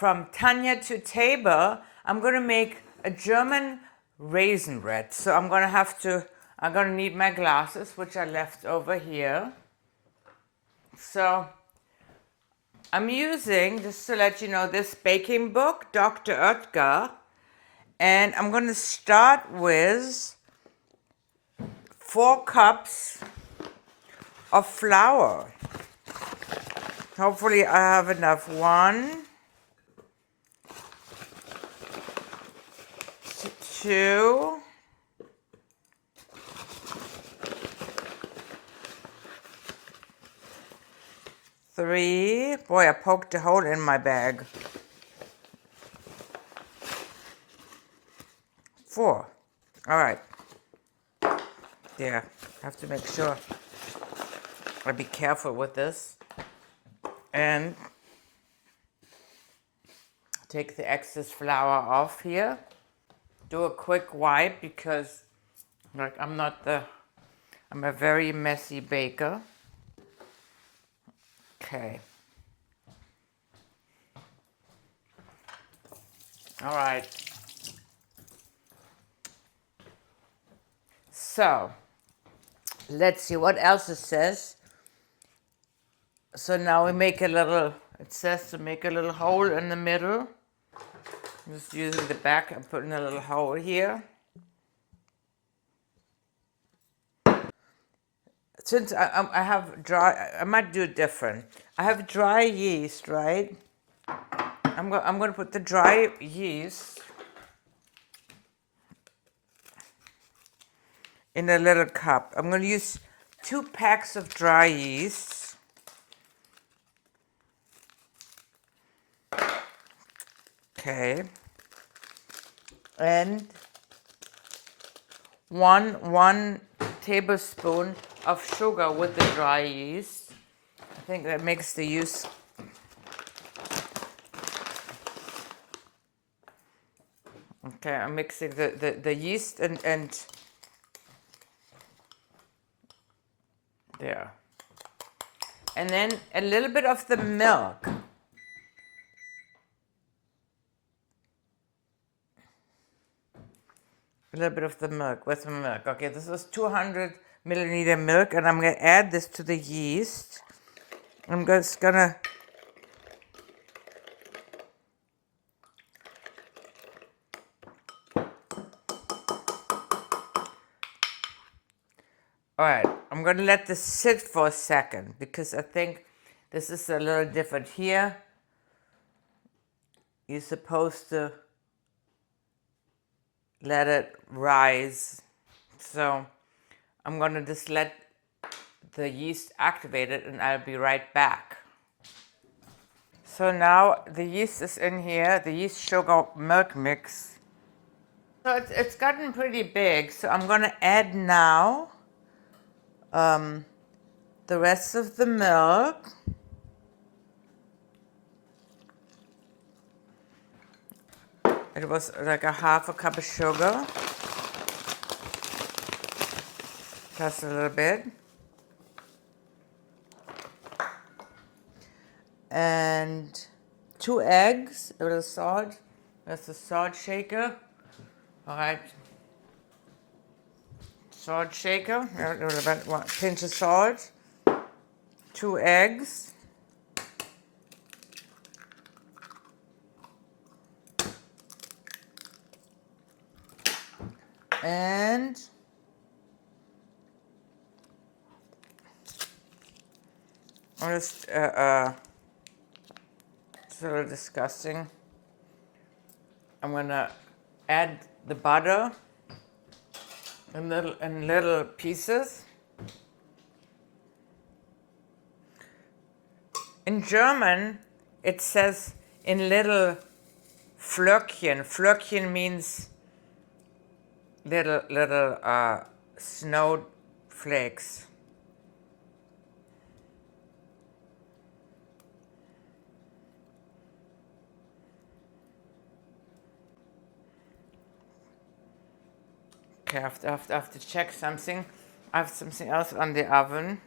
from Tanja to Table, I'm going to make a German raisin bread. So I'm going to need my glasses, which I left over here. So I'm using, just to let you know, this baking book, Dr. Oetker. And I'm going to start with 4 cups of flour. Hopefully I have enough. 1, 2, 3. Boy, I poked a hole in my bag. 4. All right. There. I have to make sure I be careful with this. And take the excess flour off here. Do a quick wipe because I'm a very messy baker. Okay. All right. So, let's see what else it says. So now we make it says to make a little hole in the middle. Just using the back and putting a little hole here. Since I have dry, I might do it different. I have dry yeast, right? I'm going to put the dry yeast in a little cup. I'm going to use 2 packs of dry yeast. Okay. And one tablespoon of sugar with the dry yeast. I think that makes the use. Okay, I'm mixing the yeast and there. And then a little bit of the milk. A little bit of the milk. Where's my milk? Okay, this is 200 milliliter milk, and I'm going to add this to the yeast. I'm just going to all right, I'm going to let this sit for a second because I think this is a little different here. You're supposed to let it rise. So I'm going to just let the yeast activate it and I'll be right back. So now the yeast is in here, the yeast sugar milk mix. So it's gotten pretty big, so I'm going to add now the rest of the milk. It was like a half a cup of sugar. Just a little bit. And 2 eggs, a little salt. That's the salt shaker. All right. Salt shaker, a little bit, 1 pinch of salt. 2 eggs. And it's a little disgusting. I'm gonna add the butter in little pieces. In German, it says in little Flöckchen. Flöckchen means little snow flakes. Okay, I have to check something. I have something else on the oven.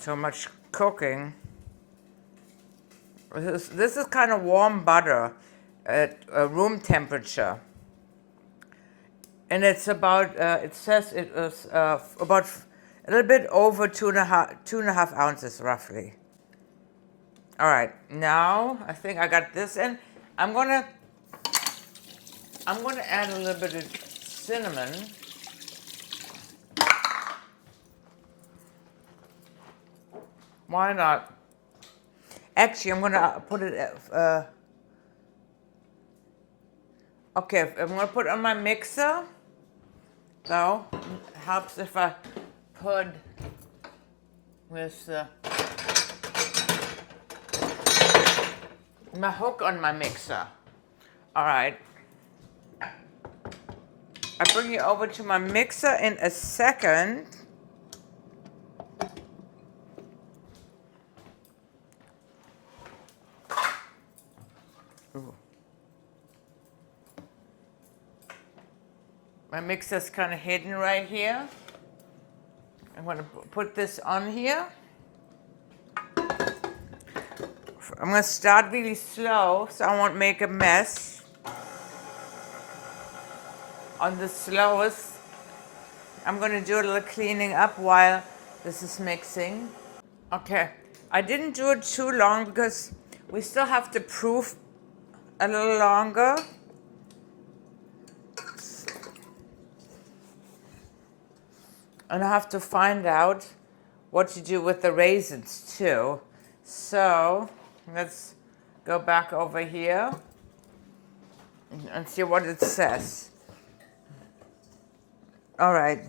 so much cooking. This is kind of warm butter at room temperature. And it's about, it says it was about a little bit over two and a half ounces roughly. All right, now I think I got this in. I'm gonna add a little bit of cinnamon. Why not? Actually, I'm gonna put it, okay, I'm gonna put it on my mixer. So, it helps if I put with my hook on my mixer. All right. I'll bring you over to my mixer in a second. Ooh. My mixer's kind of hidden right here. I'm going to put this on here. I'm going to start really slow so I won't make a mess. On the slowest, I'm going to do a little cleaning up while this is mixing. Okay, I didn't do it too long because we still have to proof a little longer. And I have to find out what to do with the raisins too. So let's go back over here and see what it says. All right.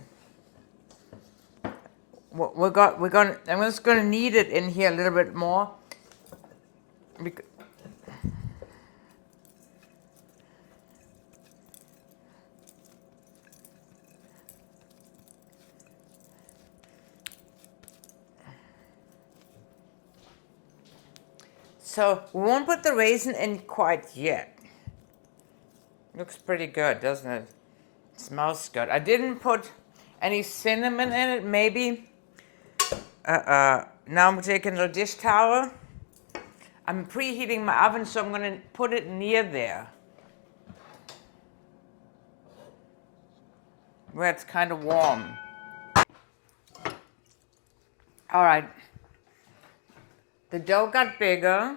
I'm just gonna knead it in here a little bit more. So we won't put the raisin in quite yet. Looks pretty good, doesn't it? Smells good. I didn't put any cinnamon in it, maybe. Now I'm taking a dish towel. I'm preheating my oven, so I'm going to put it near there, where it's kind of warm. All right. The dough got bigger.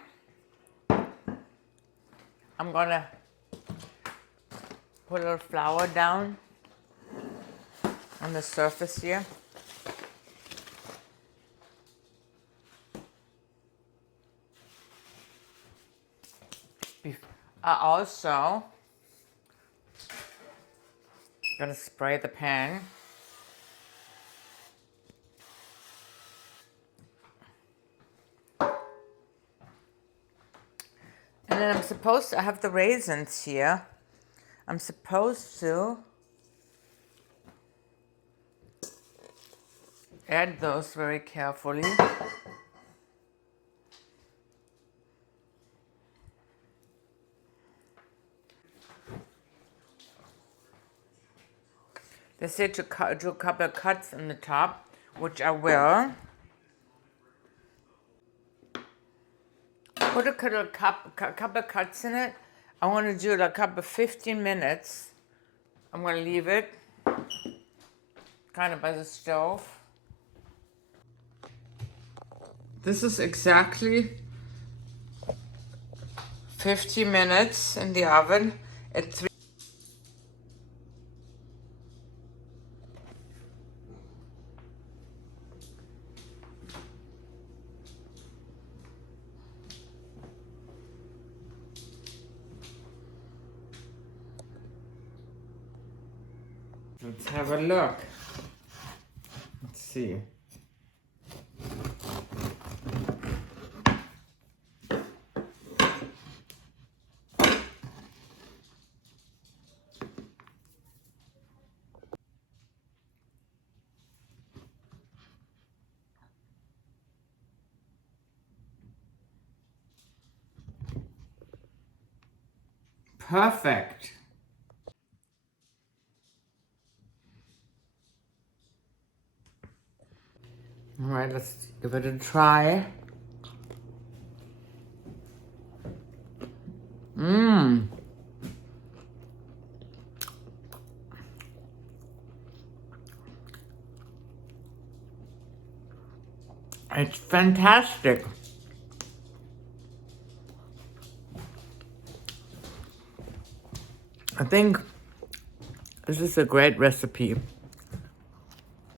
I'm going to put a little flour down on the surface here. I also gonna spray the pan. And then I have the raisins here. I'm supposed to add those very carefully. They say to do a couple of cuts in the top, which I will. Put a couple of cuts in it. I want to do it a couple of 15 minutes. I'm going to leave it kind of by the stove. This is exactly 50 minutes in the oven at 3. Let's have a look. Let's see. Perfect. All right, let's give it a try. Mmm. It's fantastic. I think this is a great recipe.